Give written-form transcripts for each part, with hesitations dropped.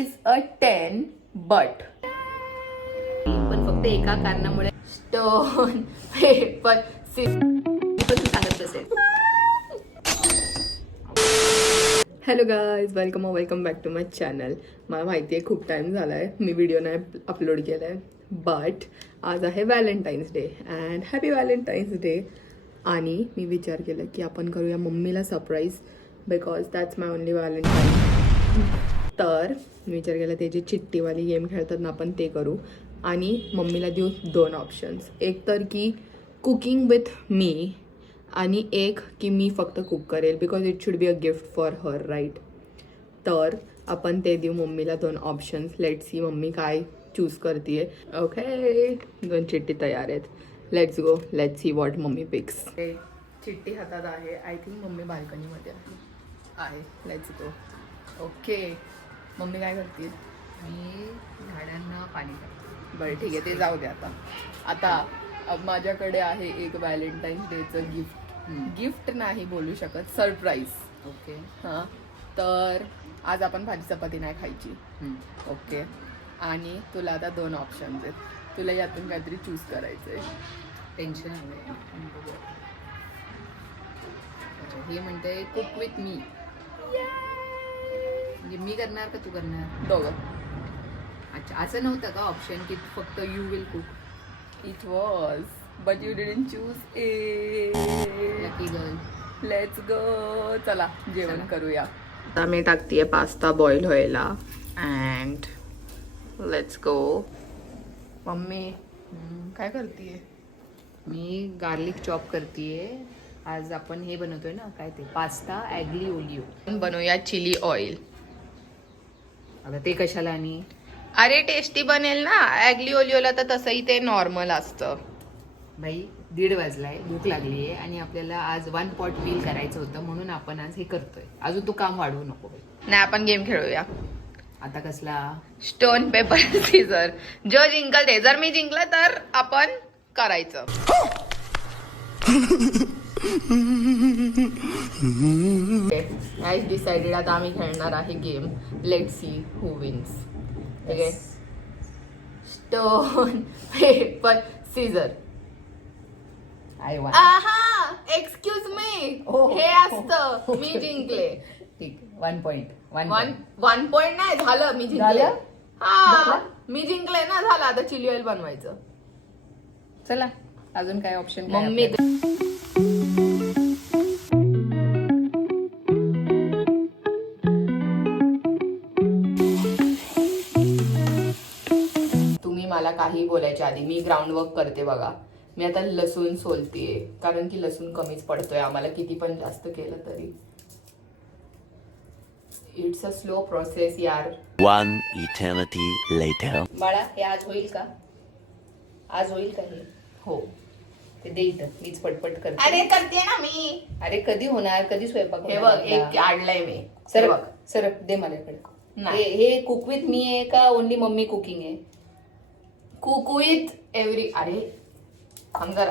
Is a 10 but पण फक्त एका कारणामुळे स्टोन पेपर सांगत असेल. Hello guys, welcome back to my channel. मला माहिती आहे खूप टाइम झाला आहे मी व्हिडिओ नाही अपलोड केला आहे, बट आज आहे Valentine's day and happy Valentine's day. आणि मी विचार केला की आपण करूया मम्मीला surprise because that's my only Valentine. तर मी विचार केला ते जे चिट्टीवाली गेम खेळतात ना आपण ते करू आणि मम्मीला देऊ दोन ऑप्शन्स. एक तर की कुकिंग विथ मी आणि एक की मी फक्त कुक करेल because it should be a gift for her, right. तर आपण ते देऊ मम्मीला दोन ऑप्शन्स. लेट्स सी मम्मी काय चूज करते. ओके, दोन चिट्टी तयार आहेत. Let's go, let's see what mummy picks. चिट्टी हातात आहे. आय थिंक मम्मी बाल्कनीमध्ये आहे. Let's go. ओके, मम्मी काय करते? मी झाडांना पाणी टाकते. बरं ठीक आहे, ते जाऊ दे आता माझ्याकडे आहे एक व्हॅलेंटाईन्स डेचं गिफ्ट नाही बोलू शकत, सरप्राईज. ओके. हां, तर आज आपण भाजी चपाती नाही खायची. ओके, आणि तुला आता दोन ऑप्शन्स आहेत. तुला यातून काहीतरी चूज करायचं आहे. टेन्शन आहे. हे म्हणते कुक विथ मी. म्हणजे मी करणार का तू करणार? दोघं. अच्छा, असं नव्हतं का ऑप्शन की फक्त you will cook? It was but you didn't choose a. Lucky girl. Let's go. चला जेवण चला. करूया. आता मी टाकतीये पास्ता बॉईल व्हायला अँड लेट्स गो. मम्मी काय करतीये? मी गार्लिक चॉप करतेय. आज आपण हे बनवतोय ना, काय ते पास्ता ॲग्ली ओलिओ. बनवूया चिली ऑइल. आता ते कशाला? आणि अरे टेस्टी बनेल ना. ॲग्ली ओलिओला तर तसंही ते नॉर्मल असतं. भाई 1:30 वाजलाय, भूक लागली आहे आणि आपल्याला आज 1 पॉट मील करायचं होतं म्हणून आपण आज हे करतोय. अजून तू काम वाढवू नको बाई. नाही, आपण गेम खेळूया. आता कसला? Stone paper scissor. जो जिंकल ते. जर मी जिंकलं तर आपण करायचं. As decided. आता आम्ही खेळणार आहे game. Let's see who wins. ठीक आहे. Stone paper scissor. आय वा. आहा, एक्सक्यूज मी. हे असतं. मी जिंकले. ठीक. 1 पॉइंट. 1 पॉइंट नाही झालं. मी जिंकले. झालं? हा, मी जिंकले ना. झालं. आता चिली ऑइल बनवायचं. चला, अजून काय ऑप्शन? मम्मी तुम्ही मला काही बोलायच्या आधी मी ग्राउंड वर्क करते बघा. मी आता लसूण सोलतेय कारण की लसूण कमीच पडतोय आम्हाला किती पण जास्त केलं तरी. इट्स अ स्लो प्रोसेस यार. 1 eternity later. बाळा, हे आज होईल का? आज होईल का हे? हो. ते दे इथं, मीच पटपट करते. अरे करते ना मी. अरे कधी होणार? कधी स्वयंपाक हे होणार बघ, एक आपला? आणलंय मी. सरक सरक, दे माझ्याकडे. नाही. हे कुक विथ मी आहे का ओनली मम्मी कुकिंग आहे? Cook with every. अरे हम जरा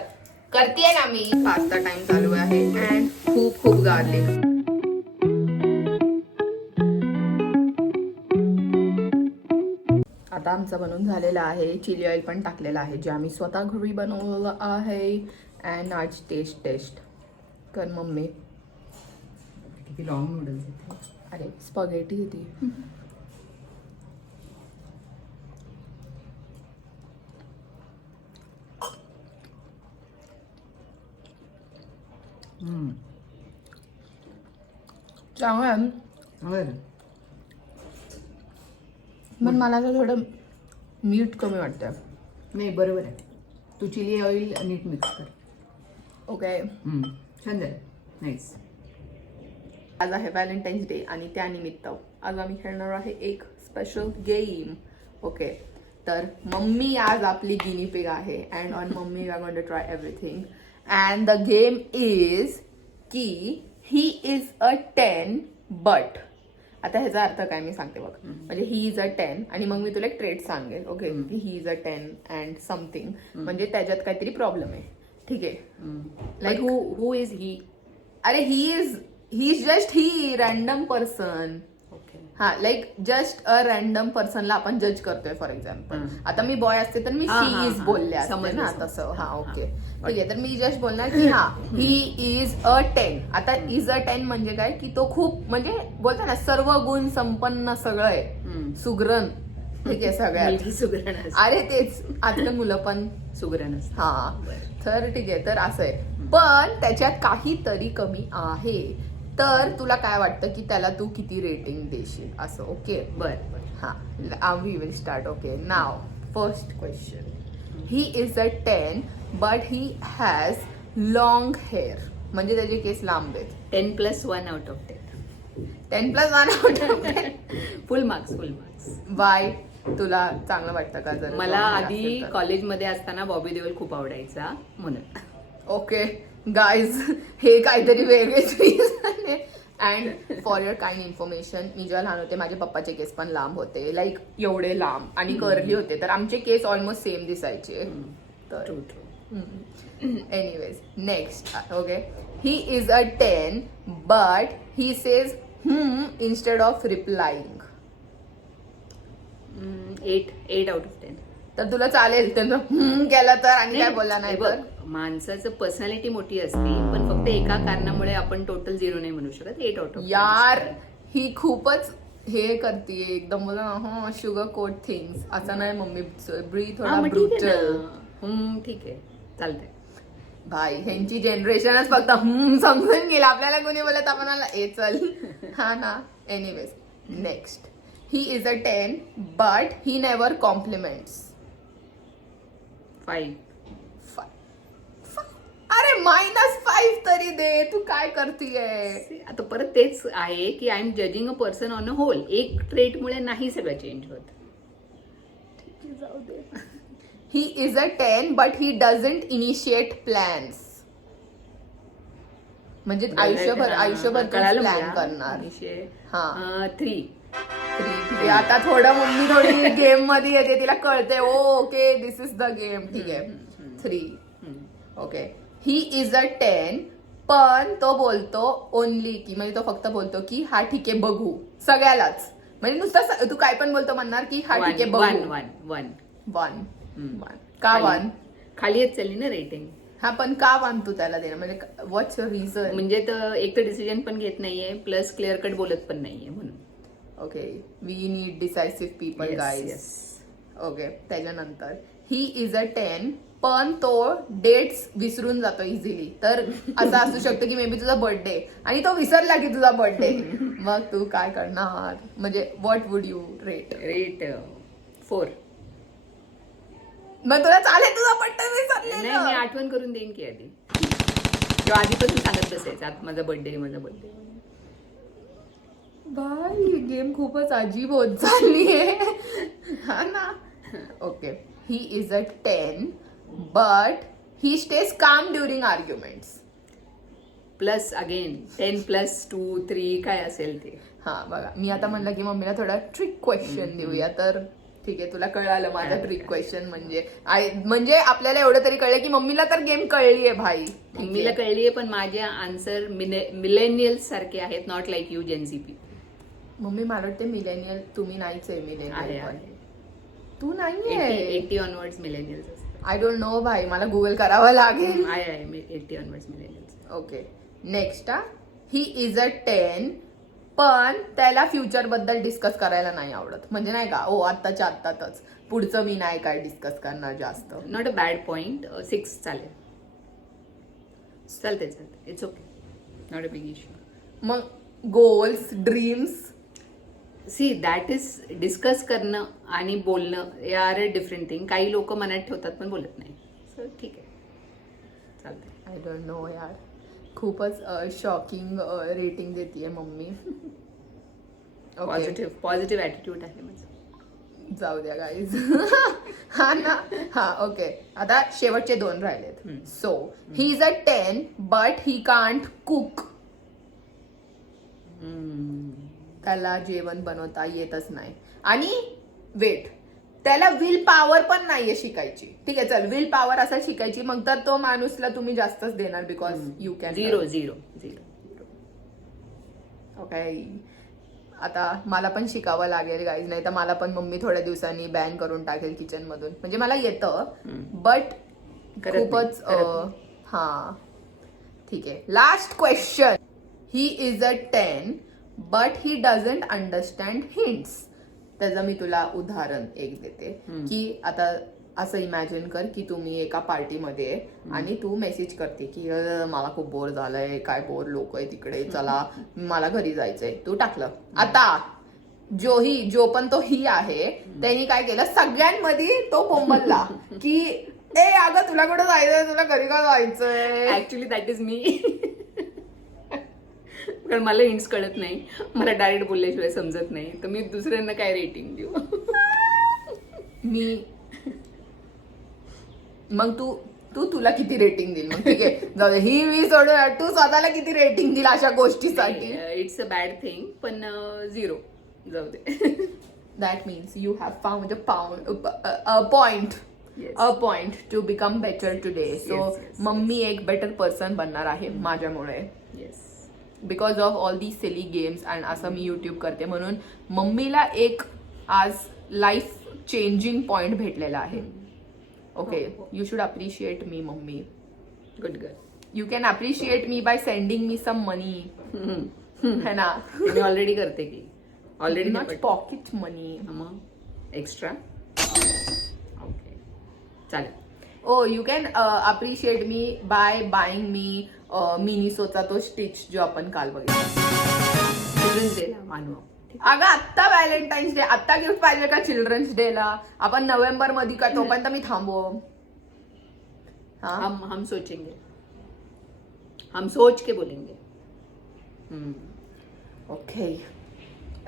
करतेय ना मी. पास्ता टाइम चालू आहे अँड खूप गार्लिक. आता आमचं बनवून झालेलं आहे. चिली ऑइल पण टाकलेलं आहे जे आम्ही स्वतः घरी बनवलेलं आहे. अँड आज टेस्ट कर मम्मी. किती लॉंग नूडल्स आहेत. अरे स्पॅगेटी होती. चांगलं पण मला असं थोडं मीठ कमी वाटतं. नाही, बरोबर आहे. तू चिली ऑइल नीट मिक्स कर. ओके. छान झालं. नाईस. आज आहे व्हॅलेंटाईन्स डे आणि त्यानिमित्त आज आम्ही खेळणार आहे एक स्पेशल गेम. ओके, तर मम्मी आज आपली गिनी पिग आहे and on mummy we are going to try everything. And the game is की ही इज अ 10 बट. आता ह्याचा अर्थ काय मी सांगते बघ. म्हणजे ही इज अ 10 आणि मग मी तुला एक ट्रेट सांगेल. Okay, he is a 10 and something म्हणजे त्याच्यात काहीतरी प्रॉब्लेम आहे. ठीक आहे. Like who is he. अरे he is just he random person. Okay. हा लाईक जस्ट अ रॅन्डम पर्सनला आपण जज करतोय फॉर एक्झाम्पल. आता मी बॉय असते तर मी शी इज बोलले असते ना तसं. हा ओके ठीक आहे. तर मी जस्ट बोलणार की हा ही इज अ 10. आता इज अ 10 म्हणजे काय की तो खूप म्हणजे बोलतो ना सर्व गुण संपन्न सगळं आहे, सुगरण. ठीक आहे सगळ्यात सुगरण अरे तेच आजकाल मुलं पण सुगरण हा. तर ठीक आहे तर असं आहे पण त्याच्यात काहीतरी कमी आहे. तर तुला काय वाटतं की त्याला तू किती रेटिंग देशील असं. ओके बर हा we will start. Okay now first question. He is a 10 but he has long hair म्हणजे त्याचे केस लांब आहेत. 10+1 आउट ऑफ 10. 10+1 full marks. बाय तुला चांगलं वाटतं का जर मला आधी कॉलेजमध्ये असताना बॉबी देओल खूप आवडायचा म्हणून. ओके गाईज हे काहीतरी वेगळेच आहे. And for your kind information मी जेव्हा लहान होते माझे पप्पाचे केस पण लांब होते लाईक एवढे लांब आणि कर्ली होते तर आमचे केस ऑलमोस्ट सेम दिसायचे. तर anyways next. Okay he is a 10 but he says instead of replying. 8 out of 10. तर तुला चालेल त्यानं केलं तर आणि काय बोलला नाही तर. माणसाचं पर्सनॅलिटी मोठी असते पण फक्त एका कारणामुळे आपण टोटल 0 नाही म्हणू शकत. 8 आउट ऑफ 10. यार ही खूपच हे करते एकदम बोला शुगर कोट थिंग्स असं नाही. मम्मी ब्री थोडा ब्रुटल. ठीक आहे चालतंय. भाई ह्यांची जनरेशनच फक्त समजून गेला. आपल्याला कोणी बोलत आपण ए चल हा ना. Anyways next. He is a 10 but he never compliments. 5. अरे -5 तरी दे. तू काय करतीये आता परत तेच आहे की I am judging a person on a whole. एक ट्रेटमुळे नाही सगळं चेंज होत. जाऊ दे. He is a 10 but he doesn't initiate plans. म्हणजे आयुष्यभर प्लॅन करणार. हा 3. आता थोडं मम्मी थोडी गेम मध्ये येते तिला कळते. Okay this is the game. ठीक आहे 3. ओके ही इज अ 10 पण तो बोलतो ओनली की म्हणजे तो फक्त बोलतो की हा ठीक आहे बघू सगळ्यालाच. म्हणजे नुसतं तू काय पण बोलतो म्हणणार की हा ठीक आहे बघू. 1 का 1 खाली येत चालली ना रेटिंग. हा पण का 1 तू त्याला देणार म्हणजे व्हॉट्स रिझन. म्हणजे तर एक तर डिसिजन पण घेत नाहीये प्लस क्लिअर कट बोलत पण नाहीये म्हणून. Okay we need decisive people guys. Okay त्याच्यानंतर ही इज अ 10 पण तो डेट्स विसरून जातो इझिली. तर असं असू शकतं की मे बी तुझा बर्थडे आणि तो विसरला की तुझा बर्थडे. मग तू काय करणार म्हणजे व्हॉट वुड यू रेट. 4. मग तुला चालेल तुझा बर्थडे विसरले. नाही मी आठवण करून देईन की आधी किंवा आधीपासून सांगत बसायचं आता माझा बर्थडे. बाई गेम खूपच अजीब होत चाललीये हा ना. Okay he is a 10 but he stage काम ड्युरिंग आर्ग्युमेंट्स. प्लस अगेन 10+2-3 काय असेल ते. हा बघा मी आता म्हणलं की मम्मीला थोडा ट्रिक क्वेश्चन देऊया. तर ठीक आहे तुला कळालं माझा ट्रिक क्वेश्चन म्हणजे आपल्याला एवढं तरी कळलं की मम्मीला तर गेम कळली आहे भाई. मम्मीला कळलीये पण माझे आन्सर मिलेनियल्स सारखे आहेत. Not like you Gen Z. Mummy मला वाटते मिलेनियल तुम्ही नाहीच आहे. मिलेनियल आहे तू नाहीये. 80 onwards millennials. I don't know भाई मला गुगल करावं लागेल. आहे 80 onwards millennials. Okay next. He is a 10 पण त्याला फ्युचर बद्दल डिस्कस करायला नाही आवडत. म्हणजे नाही का आत्ताच्या आत्ताच पुढचं मी नाही काय डिस्कस करणार जास्त. Not a bad point. 6 चालते. It's okay. Not a big issue. मग goals dreams see that is discuss करणं आणि बोलणं यार डिफरंट थिंग. काही लोक मनात ठेवतात पण बोलत नाही. सो ठीक आहे चालतंय. आय डोंट नो यार खूपच शॉकिंग रेटिंग देतीये मम्मी. पॉझिटिव्ह ॲटिट्यूड आहे माझं. जाऊ द्या गाईज हा ना. हा ओके आता शेवटचे 2 राहिलेत. So he is a 10 but he can't cook. त्याला जेवण बनवता येतच नाही आणि वेट त्याला विल पॉवर पण नाहीये शिकायची. ठीक आहे चल विल पॉवर असा शिकायची मग तर तो माणूसला तुम्ही जास्तच देणार बिकॉज यू कॅन. 0. ओके आता मला पण शिकावं लागेल गाईज, नाही तर मला पण मम्मी थोड्या दिवसांनी बॅन करून टाकेल किचन मधून. म्हणजे मला येतं बट खूपच हा ठीक आहे. Last question. He is a 10 but he doesn't understand hints. त्याचं मी तुला उदाहरण एक देते की आता असं इमॅजिन कर की तुम्ही एका पार्टीमध्ये आहे आणि तू मेसेज करते की मला खूप बोर झालंय, काय बोर लोक आहे तिकडे, चला मला घरी जायचंय. तू टाकलं. आता जो पण तो ही आहे त्यांनी काय केलं, सगळ्यांमध्ये तो बोंबलला की ए अगं तुला कुठं जायचंय, तुला घरी का जायचंय. Actually that is me. कारण मला हिंट्स कळत नाही, मला डायरेक्ट बोलल्याशिवाय समजत नाही, तर मी दुसऱ्यांना काय रेटिंग देऊ. मी मग तुला किती रेटिंग देईल मग. ठीक आहे जाऊ दे, ही मी सोडून तू स्वतःला किती रेटिंग देईल अशा गोष्टीसाठी. इट्स अ बॅड थिंग, पण 0 जाऊ दे. That means you have found a point to become better today. So mummy एक बेटर पर्सन बनणार आहे माझ्यामुळे. Yes. Because of all the silly games and असं मी युट्यूब करते म्हणून मम्मीला एक आज लाईफ चेंजिंग पॉइंट भेटलेला आहे. Okay, you should appreciate me mummy. Good girl. You can appreciate me by sending me some money. है ना. मी ऑलरेडी करते की ऑलरेडी नॉट पॉकेट मनी. मग एक्स्ट्रा. ओके चालेल. Oh you can appreciate me by buying me मिनिसोचा तो Stitch जो आपण काल बघितला. चिल्ड्रन्स डेला मानव. अगं आत्ता व्हॅलेंटाईन्स डे, आत्ता गिफ्ट पाहिजे का चिल्ड्रन्स डे ला. आपण नोव्हेंबर मध्ये का तोपर्यंत मी थांबू. हम सोचेंगे, हम सोच के बोलेंगे. Okay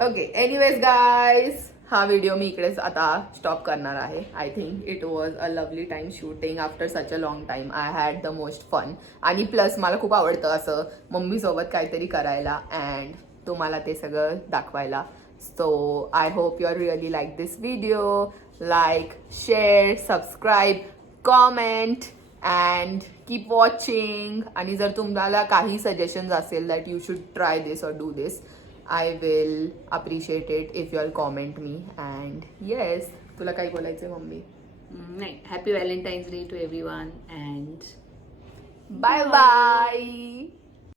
okay. एनिवेज गाईज, हा व्हिडिओ मी इकडेच आता स्टॉप करणार आहे. I think it was a lovely time shooting after such a long time. I had the most fun. आणि प्लस मला खूप आवडतं असं मम्मी सोबत काहीतरी करायला अँड तुम्हाला ते सगळं दाखवायला. So I hope you are really like this video. Like, share, subscribe, comment and keep watching. आणि जर तुम्हाला काही सजेशन्स असेल that you should try this or do this, I will appreciate it if you'll comment me. And yes, तुला काय बोलायचंय मम्मी? नाही, happy Valentine's day to everyone and bye bye.